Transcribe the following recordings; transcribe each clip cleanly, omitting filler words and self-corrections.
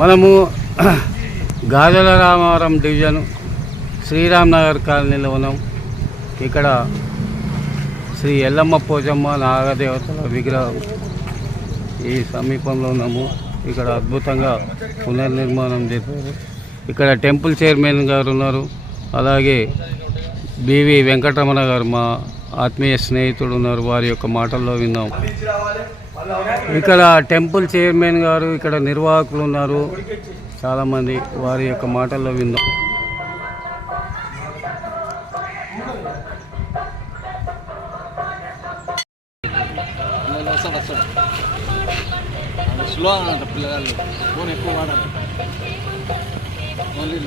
మనము గాజల రామవరం డివిజన్ శ్రీరామ్ నగర్ కాలనీలో ఉన్నాం. ఇక్కడ శ్రీ ఎల్లమ్మ పోచమ్మ నాగదేవతల విగ్రహం ఈ సమీపంలో ఉన్నాము. ఇక్కడ అద్భుతంగా పునర్నిర్మాణం చేశారు. ఇక్కడ టెంపుల్ చైర్మన్ గారు ఉన్నారు. అలాగే బివి వెంకటరమణ గారు మా ఆత్మీయ స్నేహితుడు ఉన్నారు. వారి యొక్క మాటల్లో విన్నాం. ఇక్కడ టెంపుల్ చైర్మన్ గారు, ఇక్కడ నిర్వాహకులు ఉన్నారు చాలామంది. వారి యొక్క మాటల్లో విన్నాం.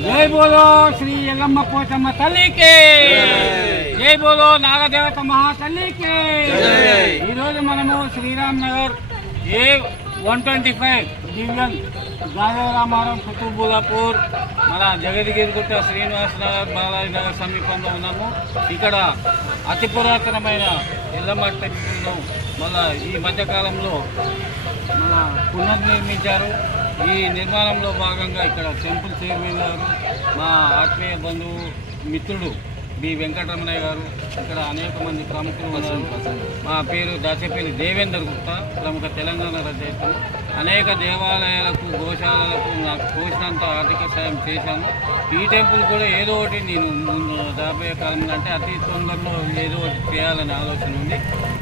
జై బోలో శ్రీ ఎల్లమ్మ పోచమ్మ తల్లికి, జై బోలో నాగదేవత మహాతల్లికి. ఈరోజు మనము శ్రీరామ్ నగర్ A125 డివిజన్ గాజరామారం కుతుబులాపూర్ మన జగదిగిరిగుట్ట శ్రీనివాస్ నగర్ బాలాజీ నగర్ సమీపంలో ఉన్నాము. ఇక్కడ అతి పురాతనమైన ఎల్లమ్మ టెంపుల్ను మళ్ళా ఈ మధ్యకాలంలో మన పునర్నిర్మించారు. ఈ నిర్మాణంలో భాగంగా ఇక్కడ టెంపుల్ చైర్మన్ గారు, మా ఆత్మీయ బంధువు మిత్రుడు బి వెంకటరమణయ్య గారు, ఇక్కడ అనేక మంది ప్రముఖులు ఉన్నారు. మా పేరు దాచేపల్లి దేవేందర్ గుప్తా, ప్రముఖ తెలంగాణ రచయితలు. అనేక దేవాలయాలకు, గోశాలలకు నాకు తోచినంత ఆర్థిక సాయం చేశాను. ఈ టెంపుల్ కూడా ఏదో ఒకటి నేను రాబోయే కాలంలో అంటే అతి తొందరలో ఏదో ఒకటి చేయాలనే ఆలోచన ఉంది.